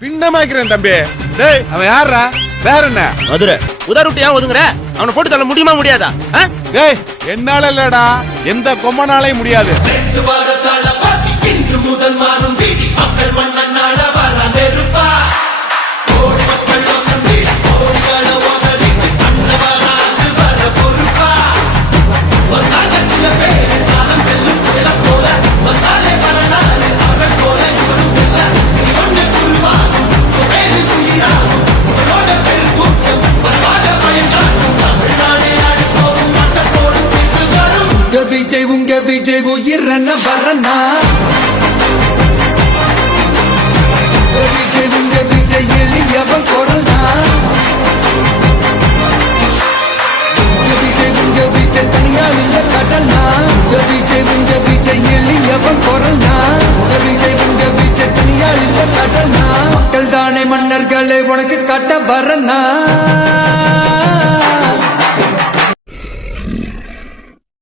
பின்னமாக்கிறேன் தம்பி. டேய் அவன் யாரா? வேற என்ன? மதுரை உதாரணத்தை ஏன் ஒதுங்குற? அவனை போட்டு தள்ள முடியுமா முடியாதா? டேய் என்னால இல்லடா, எந்த கொம்மனாலே முடியாது. முதல் மாறும் வீதி மக்கள் மன்னன் நாள வர நெருப்பா கோடி மக்கள் சந்திட கோடிகள ஓதறிக்கு கண்ணவராது வர பொறுப்பா வந்தாங்க சில பேர் காலம் வெல்லும் புயல போல வந்தாலே வரலாறு அவள் போல இவரும் இல்ல இது ஒன்று குருவாகும் பேரு குயிராகும் உங்களோட பெரு கூட்டம் வரவாத பயங்காட்டும் தமிழ்நாடே ஆடி போகும் மட்ட போடும் தீர்வு வரும் உங்க விஜய் உயிரன வரனா விஜய் எளியவன் குரல்னா விஜய் தனியால் இல்ல கடல்னா விஜய் எளியவன் குரல்னா விஜய் தனியால் இல்ல கடல்னா மக்கள் தானே மன்னர்களே உனக்கு கட்ட வரனா